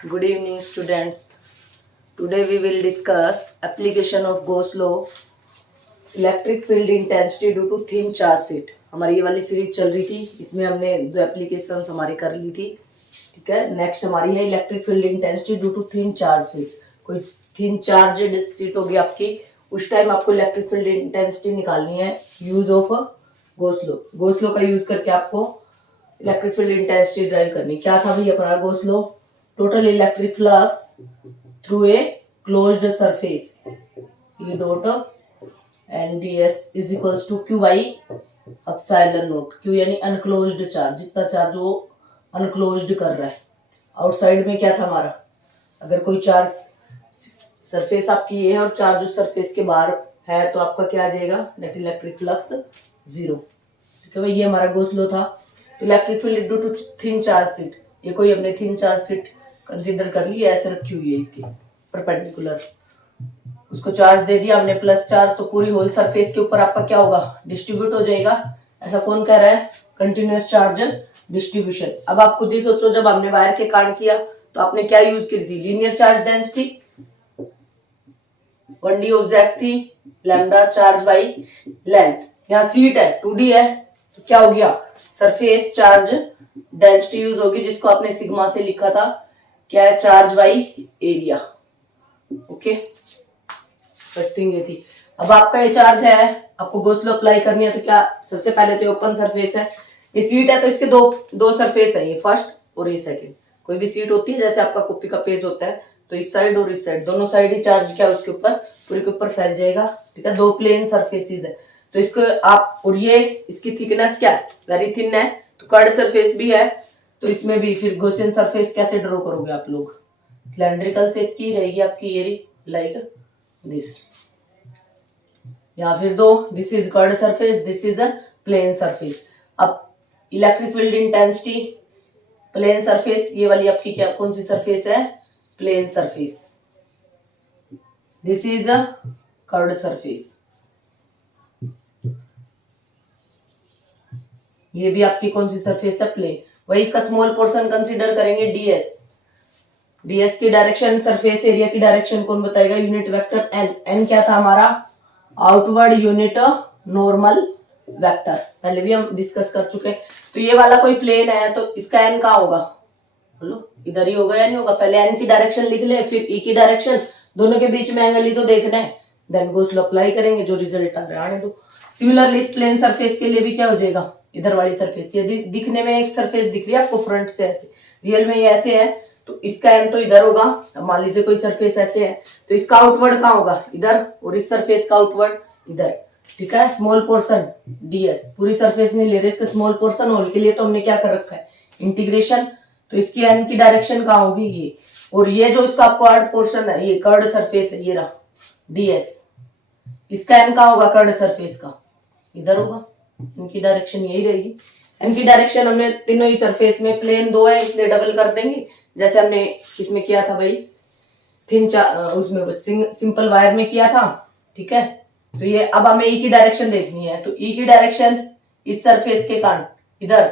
Good evening, students. Today we will discuss application of Gauss law, electric field intensity due to thin charge sheet. हमारी ये वाली series चल रही थी, इसमें हमने दो एप्लीकेशन हमारी कर ली थी। ठीक है, नेक्स्ट हमारी है electric field intensity due to thin charge sheet. कोई थिन चार्ज शीट होगी आपकी, उस टाइम आपको इलेक्ट्रिक फील्ड इंटेंसिटी निकालनी है use of Gauss law. Gauss law का यूज करके आपको इलेक्ट्रिक फील्ड इंटेंसिटी ड्राइव करनी। क्या था भाई अपना Gauss law? Total electric flux through a closed surface E dot and ds is equals to q by epsilon naught. q यानी अनक्लोज्ड charge, जितना चार्ज वो अनक्लोज्ड कर रहा है। आउटसाइड में क्या था हमारा, अगर कोई चार्ज सरफेस आपकी ये है और चार्ज उस सरफेस के बाहर है तो आपका क्या आ जाएगा, नेट इलेक्ट्रिक फ्लक्स जीरो। ठीक है भाई, ये हमारा गॉस लॉ था। तो electric field due to thin charge sheet, ये कोई हमने थिन चार्ज शीट कंसीडर कर ली, ऐसे रखी हुई है इसकी परपेंडिकुलर, उसको चार्ज दे दिया हमने प्लस चार्ज, तो पूरी होल सरफेस के ऊपर आपका क्या होगा, डिस्ट्रीब्यूट हो जाएगा। ऐसा कौन कह रहा है, कंटिन्यूअस चार्ज डिस्ट्रीब्यूशन। अब आप खुद ही सोचो, जब हमने वायर के कारण किया तो आपने क्या यूज की थी, linear charge density, 1D object थी, लैम्डा चार्ज बाई लेंथ। यहाँ सीट है 2D है, तो क्या हो गया, सरफेस चार्ज डेंसिटी यूज होगी, जिसको आपने सिग्मा से लिखा था, क्या है, charge by area. Okay, first thing ये थी। अब आपका ये चार्ज है, आपको गॉस लॉ अप्लाई करनी है, तो क्या, सबसे पहले तो ओपन सरफेस है, ये सीट है, तो इसके दो सरफेस है, ये फर्स्ट और ये सेकंड। कोई भी सीट होती है, जैसे आपका कॉपी का पेज होता है, तो इस साइड और इस साइड दोनों साइड ही चार्ज क्या उसके ऊपर, पूरे के ऊपर फैल जाएगा। ठीक है, दो प्लेन सरफेसेस है, तो इसको आप, और ये इसकी थिकनेस क्या है, वेरी थिन है, तो कर्ड सरफेस भी है, तो इसमें भी फिर गॉसियन सरफेस कैसे ड्रॉ करोगे आप लोग, सिलेंड्रिकल शेप की रहेगी आपकी, ये लाइक दिस, या फिर दो, this is curved surface, this is a plane surface. अब electric field intensity plane surface, ये वाली आपकी क्या, कौन सी सरफेस है, plane surface, this is a curved surface, ये भी आपकी कौन सी सरफेस है, प्लेन। वही इसका स्मॉल पोर्शन कंसीडर करेंगे, ds। ds की डायरेक्शन, सरफेस एरिया की डायरेक्शन कौन बताएगा, यूनिट वेक्टर n। n क्या था हमारा, आउटवर्ड यूनिट नॉर्मल वेक्टर, पहले भी हम डिस्कस कर चुके हैं। तो ये वाला कोई प्लेन है, तो इसका n का होगा, बोलो इधर ही होगा या नहीं होगा, पहले n की डायरेक्शन लिख ले, फिर e की डायरेक्शन, दोनों के बीच में एंगल ही तो देखना है, देन गॉस लॉ अप्लाई करेंगे, जो रिजल्ट आ रहा है आने दो। सिमिलरली इस प्लेन सरफेस के लिए भी क्या हो जाएगा, इधर वाली सरफेस, यदि दिखने में एक सरफेस दिख रही है आपको फ्रंट से ऐसे, रियल में ये ऐसे है, तो इसका एन तो इधर होगा। अब मान लीजिए कोई सरफेस ऐसे है, तो इसका आउटवर्ड कहाँ होगा, इधर, और इस सरफेस का आउटवर्ड इधर। ठीक है, स्मॉल पोर्शन ds, पूरी सरफेस नहीं ले रहे, इसका स्मॉल पोर्शन होल के लिए तो हमने क्या कर रखा है, इंटीग्रेशन। तो इसकी एन की डायरेक्शन कहाँ होगी, ये, और ये जो इसका कर्ड पोर्शन है, ये कर्ड सरफेस है, ये रहा ds, इसका एन कहाँ होगा, कर्ड सरफेस का इधर होगा, इनकी डायरेक्शन यही रहेगी। इनकी डायरेक्शन हमने तीनों ही सरफेस में, प्लेन दो है इसलिए डबल कर देंगे, जैसे हमने इसमें किया था भाई, थिन उसमें सिंपल वायर में किया था। ठीक है, तो ये अब हमें ई की डायरेक्शन देखनी है, तो ई की डायरेक्शन इस सरफेस के कारण इधर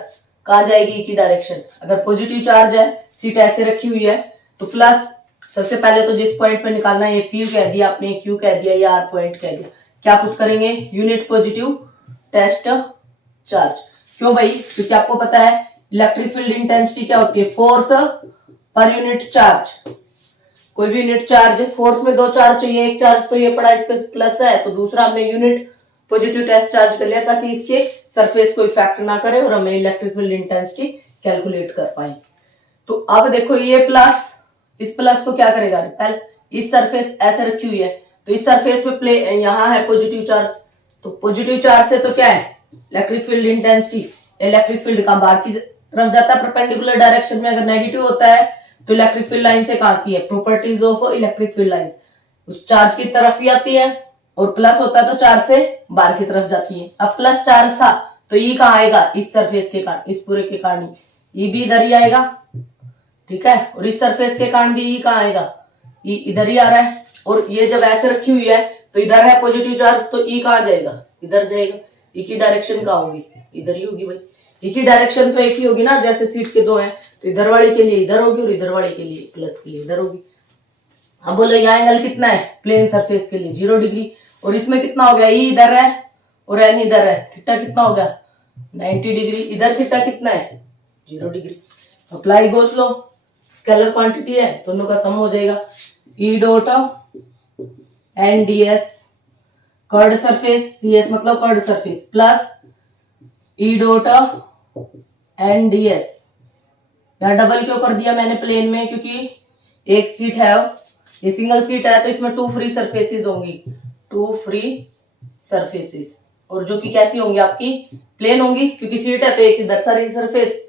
कहा जाएगी, ई की डायरेक्शन, अगर पॉजिटिव चार्ज है, सीट ऐसे रखी हुई है, तो प्लस, सबसे पहले तो जिस पॉइंट पे निकालना है, ये पी कह दिया आपने, क्यू कह दिया, या आर पॉइंट कह दिया, क्या पुट करेंगे, यूनिट पॉजिटिव टेस्ट चार्ज। क्यों भाई, क्योंकि आपको पता है इलेक्ट्रिक फील्ड इंटेंसिटी क्या होती है, फोर्स पर यूनिट चार्ज। कोई भी यूनिट चार्ज, फोर्स में दो चार्ज चाहिए, एक चार्ज तो ये पड़ा इस पे प्लस है, तो दूसरा हमने यूनिट पॉजिटिव टेस्ट चार्ज कर लिया, ताकि इसके सरफेस को इफेक्ट ना करे और हमें इलेक्ट्रिक फील्ड इंटेंसिटी कैलकुलेट कर पाए। तो अब देखो, ये प्लस, इस प्लस को क्या करेगा, पहले इस सरफेस ऐसे रखी हुई है, तो इस सरफेस पे प्ले यहाँ है पॉजिटिव चार्ज, तो पॉजिटिव चार्ज से तो क्या है, electric field intensity, electric field का बाहर की तरफ जाता है परपेंडिकुलर डायरेक्शन में, अगर नेगेटिव होता है तो इलेक्ट्रिक फील्ड लाइन से कहाँ आती है, properties of electric field lines, उस चार्ज की तरफ ही आती है, और प्लस होता है तो चार्ज से बाहर की तरफ जाती है। अब प्लस चार्ज था तो ई कहाँ आएगा, इस सरफेस के कारण, इस पूरे के कारण ई भी इधर ही आएगा। ठीक है, और इस सरफेस के कारण भी ई कहाँ आएगा, ई इधर ही आ रहा है, और ये जब ऐसे रखी हुई है तो इधर है पॉजिटिव चार्ज, तो ई कहाँ जाएगा, इधर जाएगा, ई की डायरेक्शन कहाँ होगी, इधर ही होगी भाई। E की डायरेक्शन तो एक ही होगी ना, जैसे सीट के दो हैं, तो इधर वाली के लिए इधर होगी और इधर वाली के लिए प्लस के लिए इधर होगी। अब बोलो यहाँ एंगल कितना है प्लेन सरफेस के लिए 0 डिग्री, और इसमें कितना हो गया, ई इधर है और एन इधर है, थीटा कितना हो गया 90 डिग्री, इधर थीटा कितना है 0 degree. Apply Gauss law, scalar quantity है, दोनों का सम हो जाएगा। E dot N D S curved surface, C S मतलब curved surface, plus E dot N D S. यहाँ डबल क्यों कर दिया मैंने प्लेन में, क्योंकि एक सीट है, ये सिंगल सीट है, तो इसमें 2 फ्री सरफेसेस होंगी, 2 फ्री सरफेसेस, और जो कि कैसी होंगी आपकी प्लेन होंगी, क्योंकि सीट है तो एक इधर सारी सरफेस,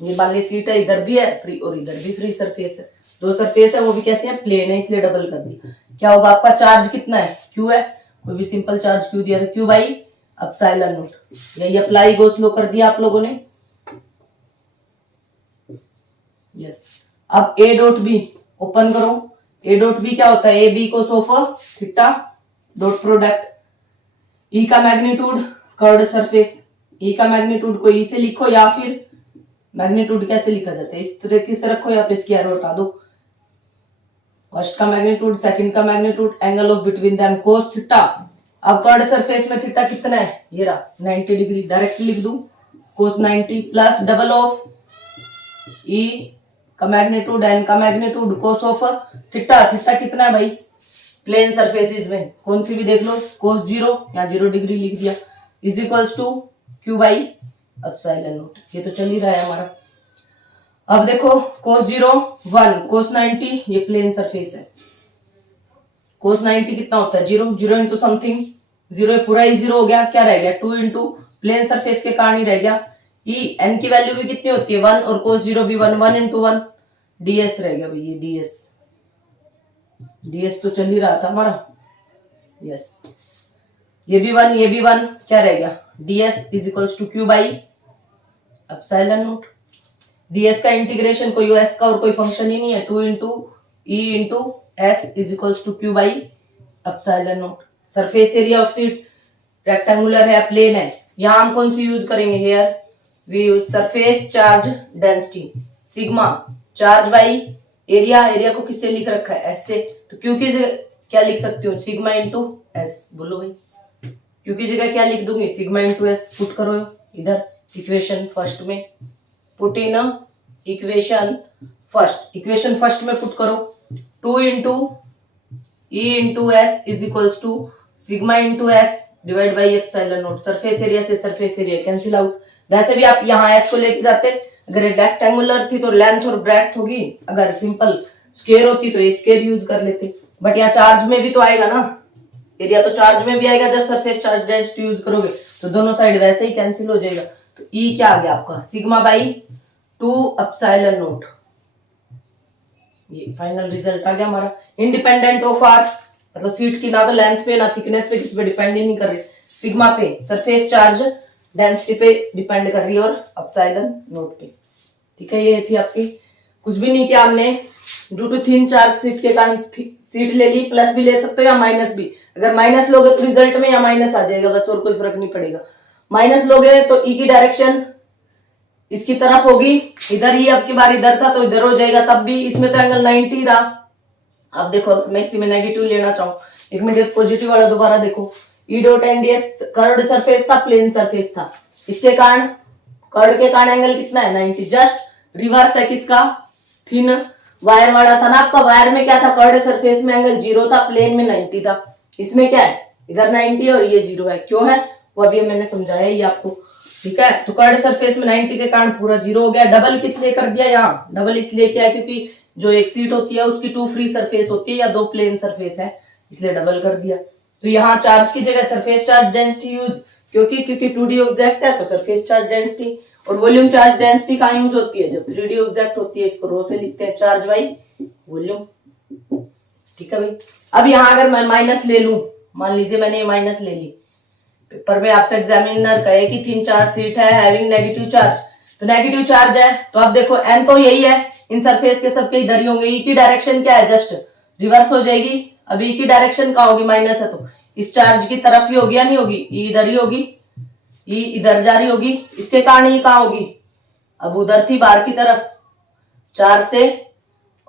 ये मान ली सीट है, इधर भी है फ्री और इधर भी फ्री सरफेस है, 2 सरफेस है, वो भी कैसी है प्लेन है, इसलिए डबल कर दिया। क्या होगा आपका चार्ज कितना है, क्यू है, कोई भी सिंपल चार्ज क्यू दिया था, क्यू बाई एप्सिलॉन नॉट। यही अप्लाई गोस लो कर दिया आप लोगों ने। यस, अब ए डॉट बी ओपन करो। ए डॉट बी क्या होता है, ए बी को सोफ थीटा डॉट प्रोडक्ट, ई का मैग्नीट्यूड कर्ड सरफेस, ई का मैग्नीट्यूड को ई से लिखो, या फिर मैग्नीट्यूड कैसे लिखा जाता है इस तरीके से रखो, या फिर इसकी एरो हटा दो। फर्स्ट का मैग्नीट्यूड, सेकंड का magnitude, angle of between them cos theta. अब कर्ड सरफेस में थीटा कितना है, ये रहा 90 डिग्री, डायरेक्ट लिख दूं कोस 90 प्लस डबल ऑफ ई का मैग्नीट्यूड एन का magnitude cos of theta. Theta कितना है भाई प्लेन सरफेसेस में, कौन सी भी देख लो, कोस 0 या 0 डिग्री लिख दिया, is equals to Q by epsilon naught. ये तो चल ही रहा है हमारा। अब देखो कोस 0 1, कोस 90 ये प्लेन सरफेस है, कोस 90 कितना होता है 0, 0 इंटू समथिंग, 0 पूरा ही 0 हो गया, क्या रह गया 2 इंटू प्लेन सरफेस के कारण ही रह गया, ई एन की वैल्यू भी कितनी होती है 1, और कोस 0 भी 1, 1 इंटू 1 डीएस रह गया भाई, ये डीएस, डीएस तो चल ही रहा था हमारा। यस, ये भी 1 ये भी 1, क्या रह गया ds is equals to Q by epsilon naught. Ds का इंटीग्रेशन कोई एस का और कोई फंक्शन ही नहीं है, 2 into E into S is equals to Q by epsilon naught. Surface area of sheet rectangular है, प्लेन है, यहां हम कौन सी यूज करेंगे, here we use surface charge density, sigma charge by area, area को किससे लिख रखा है एस से, तो क्यू की जगह क्या लिख सकती हूँ सिग्मा इंटू एस, बोलो भाई क्यू की जगह क्या लिख दूंगी सिग्मा इंटू एस। पुट करो इधर इक्वेशन फर्स्ट में, put in equation first, equation first में पुट करो 2 into E into S is equals to sigma into S divide by epsilon naught. Surface area से सरफेस एरिया कैंसिल आउट। वैसे भी आप यहाँ एस को लेके जाते, अगर रेक्टेंगुलर थी तो लेंथ और ब्रेड्थ होगी, अगर सिंपल स्क्वायर होती तो स्क्वायर यूज कर लेते, बट यहाँ चार्ज में भी तो आएगा ना, एरिया तो चार्ज में भी आएगा जब सरफेस चार्ज डेंसिटी यूज करोगे, तो दोनों साइड वैसे ही कैंसिल हो जाएगा। तो ई क्या आ गया आपका सिग्मा बाई 2 एप्सिलॉन नॉट, ये फाइनल रिजल्ट आ गया हमारा। इंडिपेंडेंट ऑफ आर, मतलब सीट की ना तो लेंथ पे ना थिकनेस पे किसी पे डिपेंड ही नहीं कर रही, सिग्मा पे सरफेस चार्ज डेंसिटी पे डिपेंड कर रही है और एप्सिलॉन नॉट पे। ठीक है, ये थी आपकी, कुछ भी नहीं किया हमने, due to thin charge sheet के कारण सीट ले ली, प्लस भी ले सकते हो या माइनस भी, अगर माइनस लोगे तो रिजल्ट में या माइनस आ जाएगा बस, और कोई फर्क नहीं पड़ेगा। माइनस लोगे तो ई की डायरेक्शन इसकी तरफ होगी, इधर ही अब की बार इधर था तो इधर हो जाएगा, तब भी इसमें तो एंगल 90 रहा। अब देखो मैं इसी में नेगेटिव लेना चाहूँ, एक मिनट पॉजिटिव वाला दोबारा देखो, E dot N D S curved surface था, प्लेन सरफेस था, इसके कारण कर्ड के कारण एंगल कितना है 90, जस्ट रिवर्स है किसका थिन वायर वाला था ना आपका, वायर में क्या था कर्ड सरफेस में एंगल 0 था, प्लेन में 90 था, इसमें क्या है इधर 90 और ये 0 है, क्यों है वो अभी मैंने समझाया ही आपको। ठीक है, तो कर्ड सरफेस में 90 के कारण पूरा 0 हो गया। डबल किस लिए कर दिया, यहाँ डबल इसलिए किया क्योंकि जो एक सीट होती है उसकी 2 फ्री सरफेस होती है या 2 प्लेन सरफेस है, इसलिए डबल कर दिया। तो यहाँ चार्ज की जगह सरफेस चार्ज डेंसिटी यूज, क्योंकि 2D ऑब्जेक्ट है तो सरफेस चार्ज डेंसिटी, और वॉल्यूम चार्ज डेंसिटी कहाँ यूज होती है जब 3D ऑब्जेक्ट होती है, इसको रो से लिखते हैं चार्ज बाई वॉल्यूम। ठीक है भाई, अब यहाँ अगर मैं माइनस ले लूं, मान लीजिए मैंने ये माइनस ले ली, पेपर में आपसे एग्जामिनर कहे कि थिन चार्ज सीट है हैविंग नेगेटिव चार्ज, तो नेगेटिव चार्ज है, तो अब देखो एन तो यही है, इन सरफेस के सबके इधर ही होंगे, ई की डायरेक्शन क्या है जस्ट रिवर्स हो जाएगी, अब ई की डायरेक्शन क्या होगी माइनस है तो इस चार्ज की तरफ ही होगी या नहीं होगी, ई इधर ही होगी, ई इधर जा रही होगी, इसके कारण ई कहाँ होगी, अब उधर थी बाहर की तरफ, चार्ज से,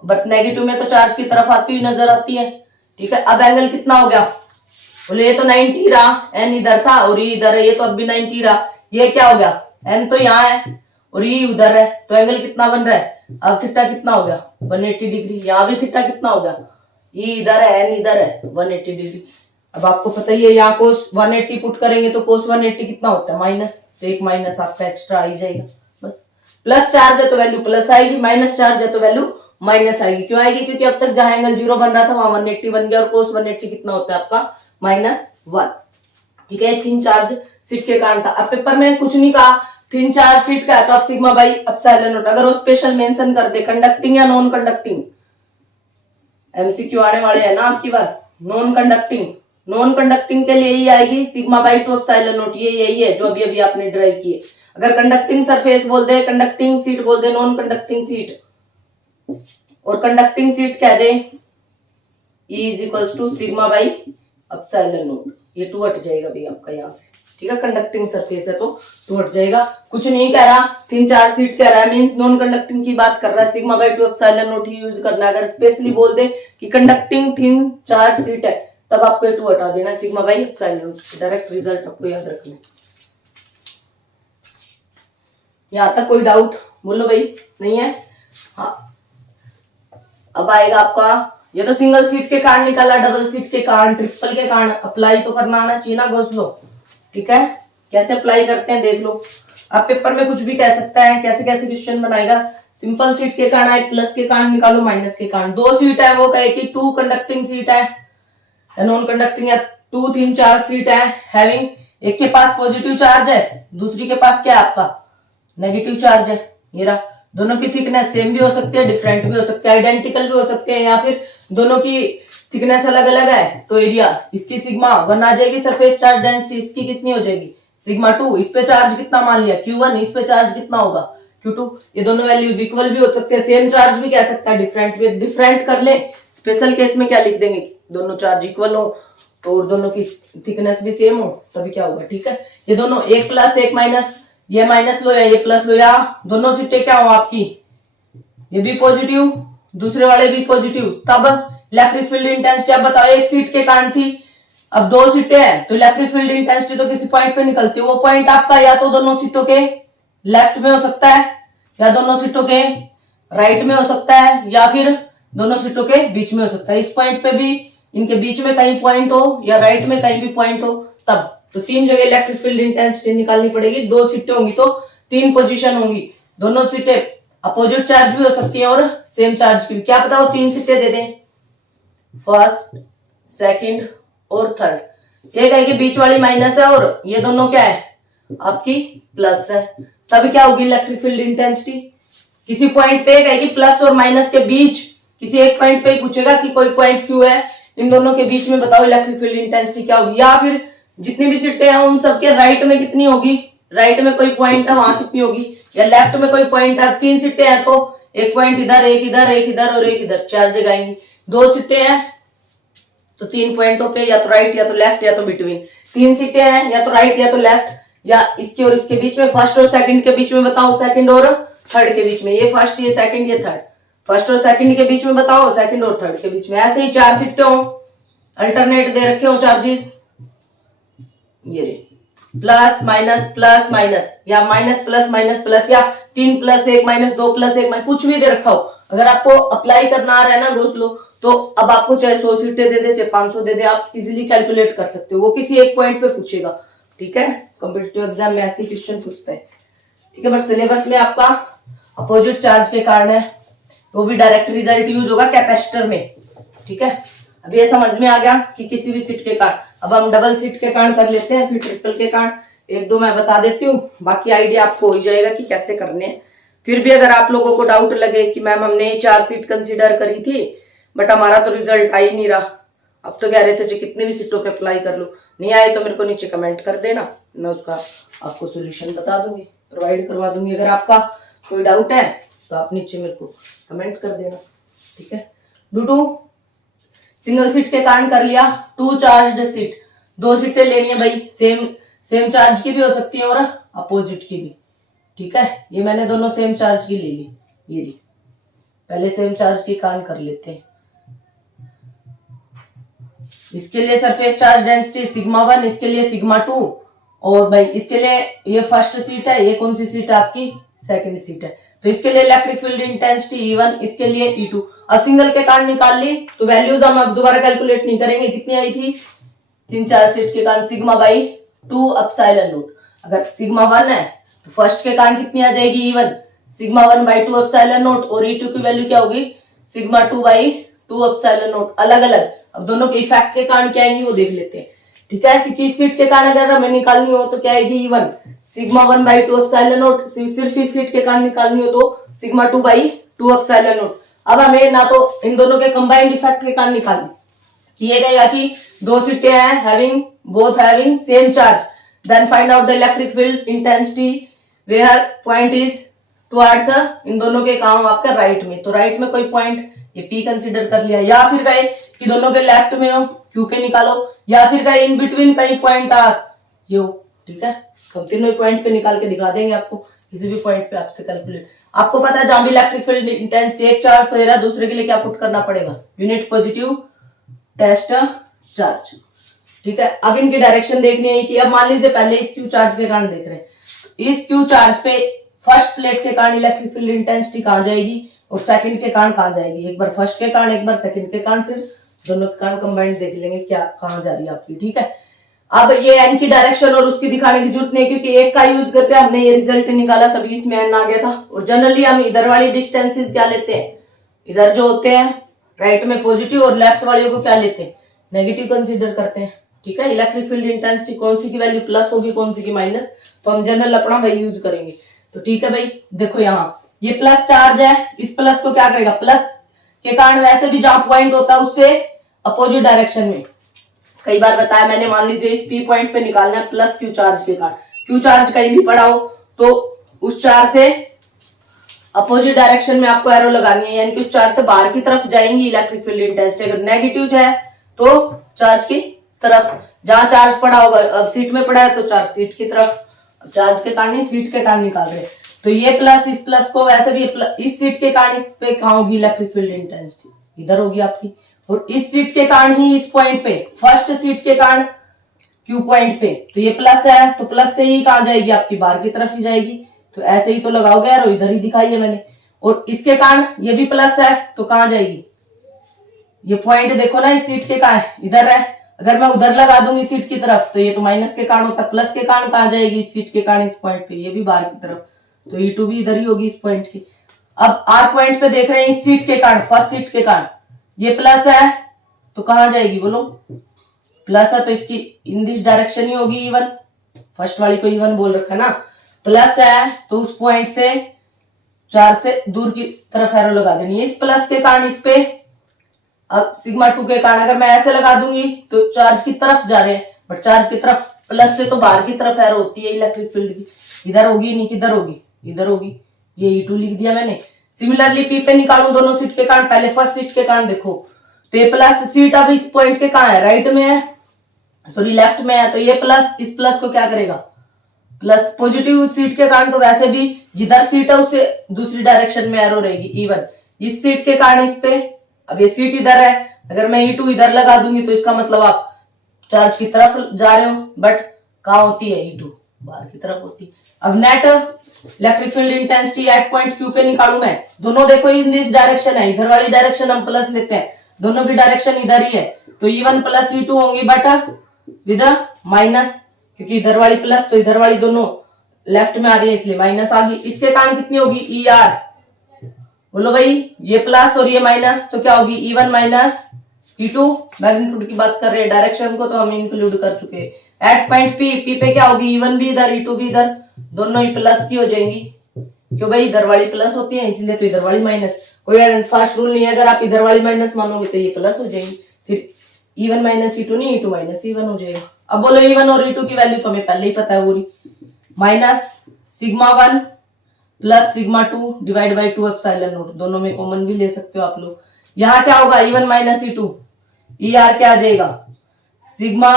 बट नेगेटिव में तो चार्ज की तरफ आती हुई नजर आती है। ठीक है, अब एंगल कितना हो गया, बोले ये तो 90 रहा, एन इधर था और ये इधर है, ये तो अब भी 90 रहा, ये क्या हो गया, एन तो यहाँ है और ये उधर है, तो एंगल कितना बन रहा है, अब थीटा कितना हो गया 180 डिग्री, यहाँ भी थीटा कितना हो गया, ये इधर है एन इधर है 180 डिग्री। अब आपको पता ही है यहाँ कोस 180 पुट करेंगे तो कोस 180 कितना होता है माइनस, तो एक माइनस आपका एक्स्ट्रा आ ही जाएगा बस। प्लस चार्ज है तो वैल्यू प्लस आएगी, माइनस चार्ज है तो वैल्यू माइनस आएगी। क्यों आएगी, क्योंकि अब तक जहां एंगल 0 बन रहा था वहां 180 बन गया और कोस 180 कितना होता है आपका -1। ठीक है, थिन चार्ज सीट के कारण था। अब पेपर में कुछ नहीं कहा थिन चार्ज सीट का है तो आप सिग्मा बाई एप्सिलॉन नॉट, अगर वो स्पेशल मेंशन कर दे कंडक्टिंग या नॉन कंडक्टिंग, एमसीक्यू आने वाले हैं ना आपकी बार, नॉन कंडक्टिंग, नॉन कंडक्टिंग के लिए ही आएगी सिग्मा बाई 2 एप्सिलॉन नॉट, ये यही है जो अभी अभी आपने ड्राइव किए। अगर कंडक्टिंग सरफेस बोल दे, कंडक्टिंग सीट बोल दे, नॉन कंडक्टिंग सीट और कंडक्टिंग सीट कह दे, E is equals to sigma by epsilon naught, ये 2 हट जाएगा भी आपका यहाँ से। ठीक है, कंडक्टिंग सरफेस है तो 2 हट जाएगा, कुछ नहीं कह रहा, थिन चार्ज सीट कह रहा है, मींस नॉन कंडक्टिंग की बात कर रहा है, sigma by 2 epsilon not he use करना है। अगर स्पेशली बोल दे कि कंडक्टिंग थिन चार्ज सीट है तब आपको 2 हटा देना, sigma by epsilon not, direct result आपको याद रख लें। यहां तक कोई डाउट बोलो भाई, नहीं है? हाँ, अब आएगा आपका, ये तो सिंगल सीट के कारण निकाला, डबल सीट के कारण, ट्रिपल के कारण अप्लाई तो करना आना चाहिए ना गोस लो। ठीक है, कैसे अप्लाई करते हैं देख लो। आप पेपर में कुछ भी कह सकता है, कैसे कैसे क्वेश्चन बनाएगा। सिंपल सीट के कारण आए, प्लस के कारण निकालो, माइनस के कारण। 2 सीट है वो कहे कि 2 कंडक्टिंग सीट है, नॉन कंडक्टिंग या 2 3 4 सीट है हैविंग, एक के पास पॉजिटिव चार्ज है, दूसरी के पास क्या है आपका नेगेटिव चार्ज है। ये रहा, दोनों की थिकनेस सेम भी हो सकती है, डिफरेंट भी हो सकती है, आइडेंटिकल भी हो सकते हैं, या फिर दोनों की थिकनेस अलग अलग है तो एरिया, इसकी सिग्मा 1 आ जाएगी, सरफेस चार्ज डेंसिटी इसकी कितनी हो जाएगी सिग्मा 2, इस पे चार्ज कितना मान लिया Q1, इस पे चार्ज कितना होगा Q2। ये दोनों वैल्यूज इक्वल भी हो सकते हैं, सेम चार्ज भी कह सकता है, डिफरेंट भी, डिफरेंट कर ले। स्पेशल केस में क्या लिख देंगे, दोनों चार्ज इक्वल हो और दोनों की थिकनेस भी सेम हो तभी क्या होगा। ठीक है, ये दोनों एक प्लस एक माइनस, ये माइनस लो या ये प्लस लो, या दोनों सीटें क्या हो आपकी, ये भी पॉजिटिव दूसरे वाले भी पॉजिटिव, तब इलेक्ट्रिक फील्ड इंटेंसिटी आप बताओ, एक सीट के कारण थी, अब 2 सीटें हैं तो इलेक्ट्रिक फील्ड इंटेंसिटी तो किसी पॉइंट पे निकलती है, वो पॉइंट आपका या तो दोनों सीटों के लेफ्ट में हो सकता है, या दोनों सीटों के राइट में हो सकता है, या फिर दोनों सीटों के बीच में हो सकता है। इस पॉइंट पे भी इनके बीच में कहीं पॉइंट हो या राइट में कहीं भी पॉइंट हो, तब तो 3 जगह इलेक्ट्रिक फील्ड इंटेंसिटी निकालनी पड़ेगी। 2 सीटें होंगी तो 3 पोजीशन होंगी, दोनों सीटें अपोजिट चार्ज भी हो सकती है और सेम चार्ज की भी। क्या बताओ 3 सीटें दे दें, फर्स्ट सेकंड और थर्ड, ये कहेगी बीच वाली माइनस है और ये दोनों क्या है आपकी प्लस है, तभी क्या होगी इलेक्ट्रिक फील्ड इंटेंसिटी। किसी पॉइंट पे कहेगी प्लस और माइनस के बीच, किसी एक पॉइंट पे पूछेगा कि कोई पॉइंट क्यू है, इन दोनों के बीच में बताओ इलेक्ट्रिक फील्ड इंटेंसिटी क्या होगी, या फिर जितनी भी सीटें हैं उन सबके राइट में कितनी होगी, राइट में कोई पॉइंट है वहां कितनी होगी, या लेफ्ट में कोई पॉइंट है। 3 सीटें हैं तो एक पॉइंट इधर, एक इधर, एक इधर और एक इधर, 4 जगह आएंगी। 2 सीटें हैं तो 3 पॉइंटों पे या तो राइट या तो लेफ्ट या तो बिटवीन। 3 सीटें हैं या तो राइट या तो लेफ्ट, या इसके और इसके बीच में, फर्स्ट और सेकंड के बीच में बताओ, सेकंड और थर्ड के बीच में, ये फर्स्ट ये सेकंड ये थर्ड, फर्स्ट और सेकंड के बीच में बताओ, सेकंड और थर्ड के बीच में। ऐसे ही 4 सीटें हो, अल्टरनेट दे रखे हो चार्जेस, ये प्लस माइनस या माइनस प्लस या 3 प्लस 1 माइनस 2 प्लस 1 माइनस, कुछ भी दे रखा हो। अगर आपको अप्लाई करना आ रहा है ना दोस्त लोग, तो अब आपको चाहे 100 सीटें दे दे चाहे 500 दे दे, आप इजीली कैलकुलेट कर सकते हो, वो किसी एक पॉइंट पे पूछेगा। ठीक है, कॉम्पिटिटिव एग्जाम में ऐसे क्वेश्चन पूछता है। ठीक है, बट सिलेबस में आपका अपोजिट चार्ज के कारण है, वो भी डायरेक्ट रिजल्ट यूज होगा कैपेसिटर में। ठीक है, अब ये समझ में आ गया कि किसी भी सीट के कारण। अब हम डबल सीट के कारण कर लेते हैं, फिर ट्रिपल के कारण 1-2 मैं बता देती हूँ, बाकी आइडिया आपको हो ही जाएगा कि कैसे करने हैं। फिर भी अगर आप लोगों को डाउट लगे कि मैम हमने 4 सीट कंसीडर करी थी बट हमारा तो रिजल्ट आ ही नहीं रहा, अब तो कह रहे थे कितनी भी सीटों पे अप्लाई कर लो, नहीं आए तो मेरे को नीचे कमेंट कर देना, मैं उसका आपको सोल्यूशन बता दूंगी, प्रोवाइड करवा दूंगी। अगर आपका कोई डाउट है तो आप नीचे मेरे को कमेंट कर देना। ठीक है, ड्यू टू सिंगल सीट के कारण कर लिया, 2 चार्ज्ड सीट, 2 सीटें लेनी है भाई, सेम सेम चार्ज की भी हो सकती है और अपोजिट की भी। ठीक है, ये मैंने दोनों सेम चार्ज की ले ली, ये ली। पहले सेम चार्ज की कान कर लेते हैं। इसके लिए सरफेस चार्ज डेंसिटी सिग्मा 1, इसके लिए सिग्मा 2, और भाई इसके लिए ये फर्स्ट सीट है, ये कौन सी सीट है आपकी, सेकंड सीट है। तो इसके लिए इलेक्ट्रिक फील्ड इंटेंसिटी E1, इसके लिए E2। अब सिंगल के कारण निकाल ली तो वैल्यूज हम अब दोबारा कैलकुलेट नहीं करेंगे। कितनी आई थी, 3-4 सीट के कारण सिग्मा बाई 2 एप्सिलॉन नॉट। अगर सिग्मा 1 है तो फर्स्ट के कारण कितनी आ जाएगी E1, sigma 1 by 2 epsilon not, और E2 की वैल्यू क्या होगी, सिग्मा 2 बाई 2 एप्सिलॉन नॉट। अलग अलग अब दोनों के इफेक्ट के कारण क्या आएंगे वो देख लेते हैं। ठीक है, क्योंकि इस सीट के कारण अगर हमें निकालनी हो तो क्या आएगी E1 sigma 1 by 2 epsilon not, सिर्फ इस सीट के कारण निकालनी हो तो सिग्मा 2 बाई 2 एप्सिलॉन नॉट। अब हमें ना तो इन दोनों के कंबाइंड इफेक्ट के कारण निकालनी, किए गए कि दो सीटें हैं having both having same charge, then find out the electric field intensity where point is towards, इन दोनों के काम आपका राइट में, तो राइट में कोई पॉइंट ये P कंसीडर कर लिया, या फिर गए कि दोनों के लेफ्ट में हो Q पे निकालो, या फिर गए इन बिटवीन कई पॉइंट ये हो। ठीक है, तो हम तीनों पॉइंट पे निकाल के दिखा देंगे आपको, किसी भी पॉइंट पे आपसे कैलकुलेट। आपको पता है जहां भी इलेक्ट्रिक फील्ड इंटेंसिटी एक चार्ज तो है, दूसरे के लिए क्या पुट करना पड़ेगा, यूनिट पॉजिटिव टेस्ट चार्ज। ठीक है, अब इनकी डायरेक्शन देखनी है कि अब मान लीजिए पहले इस क्यू चार्ज के कारण देख रहे हैं, इस क्यू चार्ज पे फर्स्ट प्लेट के कारण इलेक्ट्रिक फील्ड इंटेंसिटी कहां जाएगी और सेकंड के कारण कहां जाएगी, एक बार फर्स्ट के कारण एक बार सेकंड के कारण, फिर दोनों के कारण कंबाइंड देख लेंगे क्या कहां जा रही है आपकी। ठीक है, अब ये एन की डायरेक्शन और उसकी दिखाने की जरूरत नहीं, क्योंकि एक का यूज करके हमने ये रिजल्ट निकाला तभी इसमें एन आ गया था। और जनरली हम इधर वाली डिस्टेंसेस क्या लेते हैं, इधर जो होते हैं राइट में पॉजिटिव और लेफ्ट वाले को क्या लेते हैं, नेगेटिव कंसीडर करते हैं। ठीक है, इलेक्ट्रिक फील्ड इंटेंसिटी कौन सी की वैल्यू प्लस होगी, कौन सी की माइनस, तो हम जनरल अपना वही यूज करेंगे। तो ठीक है भाई, देखो यहाँ ये प्लस चार्ज है, इस प्लस को क्या करेगा, प्लस के कारण वैसे भी जहां पॉइंट होता है उससे अपोजिट डायरेक्शन में, कई बार बताया मैंने, मान लीजिए इस P पॉइंट पे निकालना है प्लस क्यू चार्ज के कारण, क्यू चार्ज कहीं भी पड़ा हो तो उस चार्ज से अपोजिट डायरेक्शन में आपको एरो लगानी है, यानी कि उस चार्ज से बाहर की तरफ जाएंगी इलेक्ट्रिक फील्ड इंटेंसिटी। अगर नेगेटिव है तो चार्ज की तरफ, जहां चार्ज पड़ा होगा, अब सीट में पड़ा है तो चार्ज सीट की तरफ, चार्ज के कारण ही सीट के कारण निकाल रहे हैं। तो ये प्लस इस प्लस को वैसे भी इस सीट के कारण इस पे कहां होगी इलेक्ट्रिक फील्ड इंटेंसिटी, इधर होगी आपकी, और इस सीट के कारण ही इस पॉइंट पे, फर्स्ट सीट के कारण क्यू पॉइंट पे, तो ये प्लस है तो प्लस से ही कहां जाएगी आपकी, बाहर की तरफ ही जाएगी। तो ऐसे ही तो लगाओगे यार, इधर ही दिखाई है मैंने। और इसके कारण ये भी प्लस है तो कहां जाएगी, ये पॉइंट देखो ना इस सीट के कारण इधर है, अगर मैं उधर लगा दूंगी सीट की तरफ तो ये तो माइनस के कारण होता है, प्लस के कारण कहां जाएगी, इस सीट के कारण इस पॉइंट पे, ये भी बाहर की तरफ, तो E2 भी इधर ही होगी इस पॉइंट की। अब R पॉइंट पे देख रहे हैं इस सीट के कारण, फर्स्ट सीट के कारण ये प्लस है तो कहां जाएगी बोलो, प्लस है तो इसकी इन दिस डायरेक्शन ही होगी E1, फर्स्ट वाली को E1 बोल रखा है ना, प्लस है तो उस पॉइंट से चार्ज से दूर की तरफ एरो लगा देनी है, इस प्लस के कारण इस पे। अब सिग्मा 2 के कारण अगर मैं ऐसे लगा दूंगी तो चार्ज की तरफ जा रहे हैं, बट चार्ज की तरफ प्लस से तो बाहर की तरफ एरो होती है इलेक्ट्रिक फील्ड की, इधर होगी नहीं, किधर होगी, इधर होगी, ये E2 लिख दिया मैंने। सिमिलरली P पे निकालू दोनों सीट के कारण, पहले फर्स्ट सीट के कारण देखो तो ये प्लस सीट अब इस पॉइंट के कहां है, राइट में है, सॉरी लेफ्ट में है, तो ये प्लस इस प्लस को क्या करेगा, प्लस पॉजिटिव सीट के कारण तो वैसे भी जिधर सीट है उससे दूसरी डायरेक्शन में एरो रहेगी E1, इस सीट के कारण इस पे, अब ये सीट इधर है, अगर मैं E2 इधर लगा दूंगी तो इसका मतलब आप चार्ज की तरफ जा रहे हो, बट कहां होती है E2 बाहर की तरफ होती है। अब net electric field intensity at point Q पे निकालू मैं, दोनों देखो इन दिस डायरेक्शन है, इधर वाली डायरेक्शन हम प्लस लेते हैं, दोनों की डायरेक्शन इधर ही है, तो E1 प्लस E2 होंगी बट विद माइनस, क्योंकि इधर वाली प्लस तो इधर वाली दोनों लेफ्ट में आ रही है इसलिए माइनस आ गई। इसके कारण कितनी होगी ER, बोलो भाई, ये प्लस और ये माइनस तो क्या होगी E1 माइनस E2, मैग्नीट्यूड की बात कर रहे हैं, डायरेक्शन को तो हम इंक्लूड कर चुके हैं। एट पॉइंट P पे क्या होगी, E1 भी इधर E2 भी इधर, दोनों ही प्लस की हो जाएंगी, क्यों भाई इधर वाली प्लस होती है इसलिए, तो इधर वाली माइनस, कोई फास्ट रूल नहीं है, अगर आप इधर वाली माइनस मानोगे तो ये प्लस हो जाएगी, फिर E1 माइनस E2 नहीं, E2 माइनस E1 हो जाएगा। अब बोलो E1 और E2 की वैल्यू तो हमें पहले ही पता है, पूरी minus sigma 1 plus sigma 2 divide by 2 epsilon not, दोनों में कॉमन भी ले सकते हो आप लोग। यहाँ क्या होगा E1 माइनस E2, ER क्या आ जाएगा, सिग्मा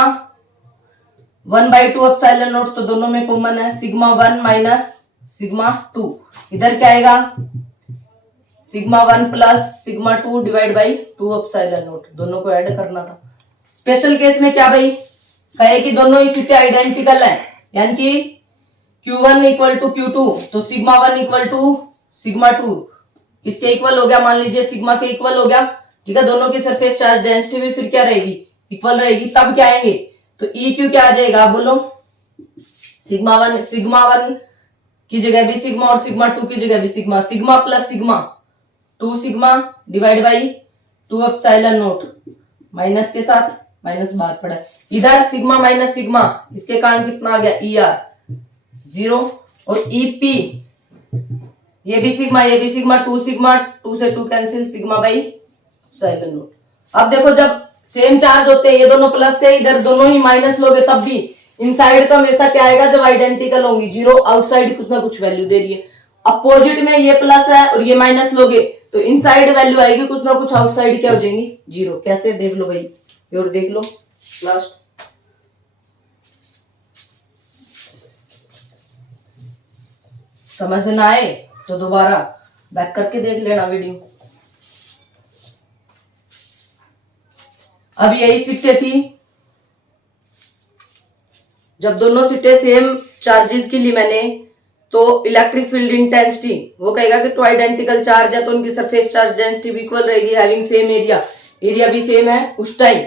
1/2 एप्सिलॉन नॉट, तो दोनों में कॉमन है, सिग्मा 1 माइनस सिग्मा 2, इधर क्या आएगा sigma 1 plus sigma 2 divide by 2 epsilon not, दोनों को ऐड करना था। स्पेशल केस में क्या भाई, कहे कि दोनों ही सीटें आइडेंटिकल है, यानी कि Q1 इक्वल टू Q2, तो सिग्मा 1 इक्वल टू सिग्मा 2 किसके इक्वल हो गया, मान लीजिए सिग्मा के इक्वल हो गया, ठीक है। दोनों की सरफेस चार्ज डेंसिटी भी फिर क्या रहेगी, इक्वल रहेगी, तब क्या आएंगे, तो EQ क्या आ जाएगा, बोलो सिग्मा 1 की जगह भी सिग्मा और सिग्मा 2 की जगह भी sigma, sigma plus sigma 2 sigma divide by 2 epsilon not, minus के साथ माइनस बाहर पड़ा है, इधर सिग्मा माइनस सिग्मा, इसके कारण कितना आ गया ER 0, और EP ये भी सिग्मा 2 सिग्मा 2 से 2 cancel, sigma by epsilon not. अब देखो जब सेम चार्ज होते हैं, ये दोनों प्लस थे, इधर दोनों ही माइनस लोगे तब भी इनसाइड तो हमेशा क्या आएगा, जब आइडेंटिकल होंगी, 0, आउटसाइड कुछ ना कुछ वैल्यू दे रही है। अपोजिट में ये प्लस है और ये माइनस लोगे तो इनसाइड वैल्यू आएगी कुछ ना कुछ, आउटसाइड क्या हो जाएंगी 0। कैसे, देख लो भाई, और देख लो लास्ट, समझ ना आए तो दोबारा बैक करके देख लेना वीडियो। अब यही सीटें थी, जब दोनों सीटें सेम चार्जेस की ली मैंने, तो इलेक्ट्रिक फील्ड इंटेंसिटी वो कहेगा कि टू आइडेंटिकल चार्ज है तो उनकी सरफेस चार्ज डेंसिटी भी इक्वल रहेगी, हैविंग सेम एरिया भी सेम है उस टाइम।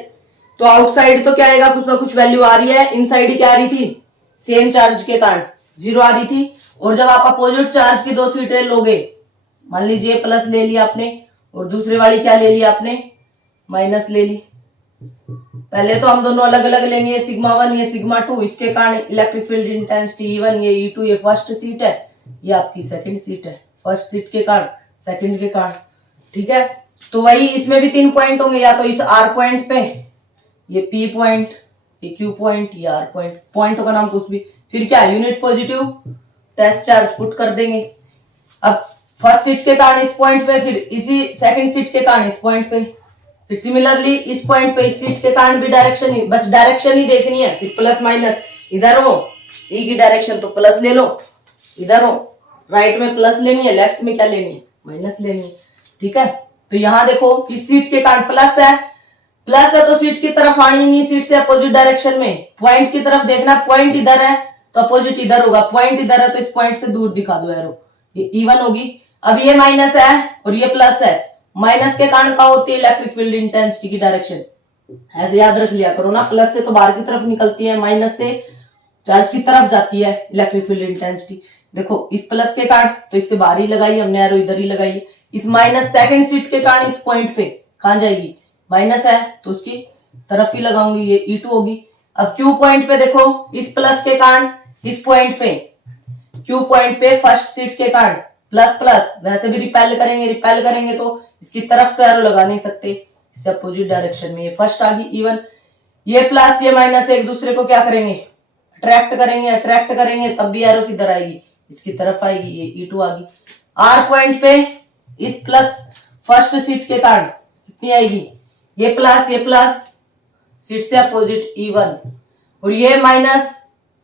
तो आउटसाइड तो क्या आएगा, कुछ ना कुछ वैल्यू आ रही है, इनसाइड क्या आ रही थी, सेम चार्ज के कारण 0 आ रही थी। और जब आप अपोजिट चार्ज की दो सीटें लोगे, मान लीजिए प्लस ले लिया आपने और दूसरे वाली क्या ले लिया आपने, माइनस ले ली। पहले तो हम दोनों अलग अलग लेंगे, ये सिग्मा 1 ये सिग्मा 2, इसके कारण इलेक्ट्रिक फील्ड इंटेंसिटी E1 ये E2 ये फर्स्ट सीट है, ये आपकी सेकंड सीट है, फर्स्ट सीट के कारण सेकंड के कारण, ठीक है। तो वही इसमें भी 3 पॉइंट होंगे, या तो इस R पॉइंट पे, ये P पॉइंट, ये Q पॉइंट, ये R पॉइंट, पॉइंटों का नाम कुछ भी, फिर क्या unit positive test charge put कर देंगे। अब फर्स्ट सीट के कारण इस पॉइंट पे, फिर इसी सेकंड सीट के कारण इस पॉइंट पे, फिर सिमिलरली इस पॉइंट पे इस सीट के कारण भी डायरेक्शन ही, बस डायरेक्शन ही देखनी है, फिर प्लस माइनस, इधर हो E की डायरेक्शन तो प्लस ले लो, इधर हो राइट में प्लस लेनी है, लेफ्ट में क्या लेनी है, माइनस लेनी है, ठीक है। तो यहाँ देखो इस सीट के कारण प्लस है तो सीट की तरफ आनी नहीं, सीट से अपोजिट डायरेक्शन में, पॉइंट की तरफ देखना, पॉइंट इधर है तो अपोजिट इधर होगा, पॉइंट इधर है तो इस पॉइंट से दूर दिखा दो एरो, ये E1 होगी। अब ये माइनस है और ये प्लस है, माइनस के कारण क्या होती है, इलेक्ट्रिक फील्ड इंटेंसिटी की डायरेक्शन ऐसे याद रख लिया करो ना, प्लस से तो बाहर की तरफ निकलती है, माइनस से चार्ज की तरफ जाती है इलेक्ट्रिक फील्ड इंटेंसिटी। देखो इस प्लस के कारण तो इससे बाहर ही लगाई हमने एरो, इधर ही लगाई, इस माइनस सेकंड सीट के कारण इस पॉइंट पे कहां जाएगी, माइनस है तो उसकी तरफ ही लगाऊंगी, ये E2 होगी। अब Q पॉइंट पे देखो इस प्लस के कारण इस पॉइंट पे, Q पॉइंट पे फर्स्ट सीट के कारण प्लस प्लस, वैसे भी रिपेल करेंगे तो इसकी तरफ तो एरो लगा नहीं सकते, इससे अपोजिट डायरेक्शन में, ये फर्स्ट आ गई E1, ये प्लस ये माइनस एक दूसरे को क्या करेंगे, अट्रैक्ट करेंगे, तब भी एरो किधर आएगी, इसकी तरफ आएगी, ये E2 आ गई। R पॉइंट पे इस प्लस फर्स्ट सीट के कारण कितनी आएगी, ये प्लस सीट से अपोजिट E1, और ये माइनस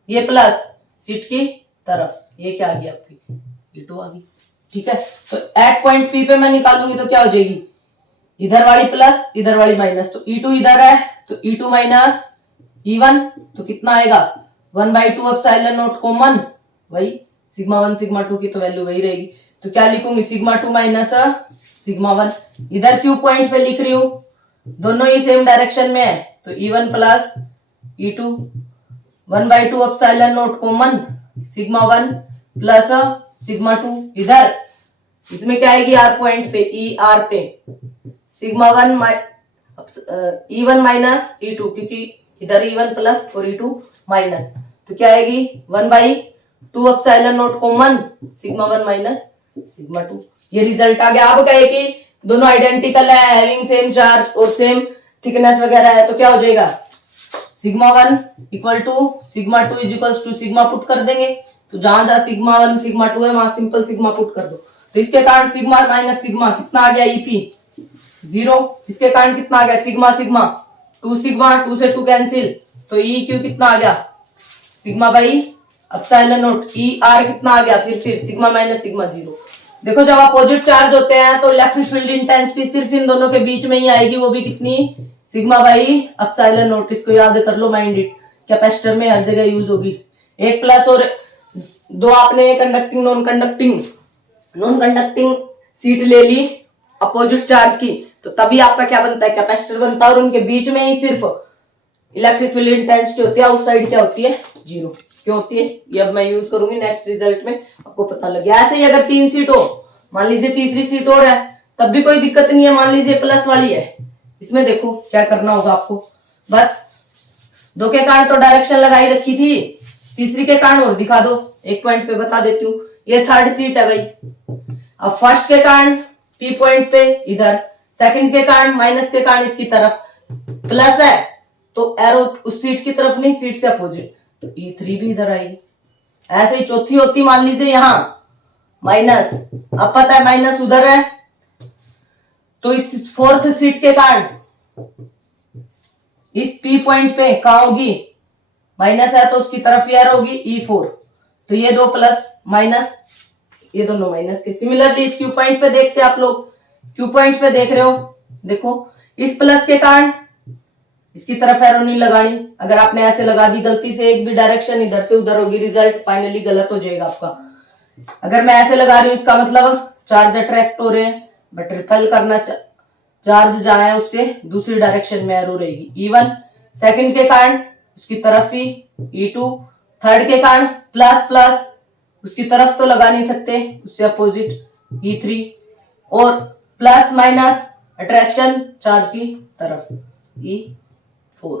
ये प्लस सीट की तरफ, ये क्या आ गई आपकी E2 आ गई, ठीक है। तो एट पॉइंट P पे मैं निकालूंगी तो क्या हो जाएगी, इधर वाली प्लस इधर वाली माइनस, तो E2 इधर है तो E2 माइनस E1, तो कितना आएगा 1/2 एप्सिलॉन नॉट कॉमन, वही सिग्मा 1 सिग्मा 2 की तो वैल्यू वही रहेगी, तो क्या लिखूंगी सिग्मा 2 माइनस सिग्मा 1, इधर Q पॉइंट पे लिख रही हूं, दोनों ही सेम डायरेक्शन में है तो E1 plus E2 1/2 epsilon not common, sigma 1 plus sigma 2, इधर इसमें क्या आएगी R पॉइंट पे ER पे सिग्मा 1 E1 माइनस E2, क्योंकि इधर E1 प्लस और E2 माइनस, तो क्या आएगी 1/2 epsilon not common, sigma 1 minus sigma 2, ये रिजल्ट आ गया। अब कहे कि दोनों आइडेंटिकल है, हैविंग सेम चार्ज और सेम थिकनेस वगैरह है, तो क्या हो जाएगा sigma 1 equal to sigma 2 is equal to sigma put कर देंगे, तो जहां जहां सिग्मा 1 सिग्मा 2 है वहां सिंपल सिग्मा पुट कर दो, तो इसके कारण सिग्मा माइनस सिग्मा कितना आ गया EP 0, इसके कारण कितना आ गया सिग्मा 2 से 2 कैंसिल, तो EQ कितना आ गया sigma by epsilon not E R कितना आ गया, फिर सिग्मा माइनस सिग्मा 0। देखो जब अपोजिट चार्ज होते हैं तो इलेक्ट्रिक फील्ड इंटेंसिटी सिर्फ इन दोनों के बीच में ही आएगी, वो भी कितनी, सिग्मा बाई एप्सिलॉन नॉट। इसको याद कर लो, माइंड इट, कैपेसिटर में हर जगह यूज होगी। एक प्लस और दो आपने कंडक्टिंग नॉन कंडक्टिंग सीट ले ली अपोजिट चार्ज की, तो तभी आपका क्या बनता है, कैपेसिटर बनता है, और उनके बीच में ही सिर्फ इलेक्ट्रिक फील्ड इंटेंसिटी होती है, उस साइड क्या होती है, 0। क्यों होती है ये अब मैं यूज करूंगी नेक्स्ट रिजल्ट में, आपको पता लग गया। ऐसे ही अगर 3 सीट हो, मान लीजिए तीसरी सीट और है, तब भी कोई दिक्कत नहीं है, मान लीजिए प्लस वाली है, इसमें देखो क्या करना होगा आपको, बस 2 के कारण तो डायरेक्शन लगाई रखी थी, तीसरी के कारण और दिखा दो, एक पॉइंट पे बता देती हूँ। ये थर्ड सीट है भाई, अब फर्स्ट के कारण पी पॉइंट पे इधर, सेकंड के कारण माइनस के कारण इसकी तरफ प्लस है, तो एरो उस सीट की तरफ नहीं, सीट से अपोजिट, तो E3 भी इधर आएगी। ऐसे ही चौथी होती, मान लीजिए यहां माइनस, अब पता है माइनस उधर है, तो इस फोर्थ सीट के कारण इस P पॉइंट पे कहां होगी, माइनस है तो उसकी तरफ यार होगी E4, तो ये 2 प्लस माइनस, ये दोनों माइनस के। सिमिलरली इस Q पॉइंट पे देखते आप लोग, Q पॉइंट पे देख रहे हो, देखो इस प्लस के कारण इसकी तरफ एरो नहीं लगानी, अगर आपने ऐसे लगा दी गलती से, एक भी डायरेक्शन इधर से उधर होगी, रिजल्ट फाइनली गलत हो जाएगा आपका। अगर मैं ऐसे लगा रही हूं, इसका मतलब चार्ज अट्रैक्ट हो रहे हैं, बट रिपेल करना चार्ज जहां है उससे दूसरी डायरेक्शन में एरो रहेगी। E1 सेकंड के कारण उसकी तरफ ही, E2 थर्ड के कारण प्लस प्लस उसकी तरफ तो लगा नहीं सकते, उससे अपोजिट E3, और प्लस माइनस अट्रैक्शन चार्ज की तरफ E4,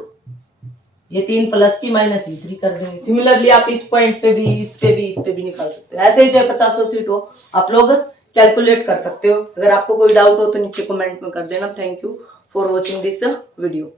ये 3 प्लस की माइनस E3 कर देंगे। सिमिलरली आप इस पॉइंट पे भी, इस पे भी निकाल सकते हो। ऐसे ही चाहे 50 सीट हो, आप लोग कैलकुलेट कर सकते हो। अगर आपको कोई डाउट हो तो नीचे कमेंट में कर देना। Thank you for watching this video.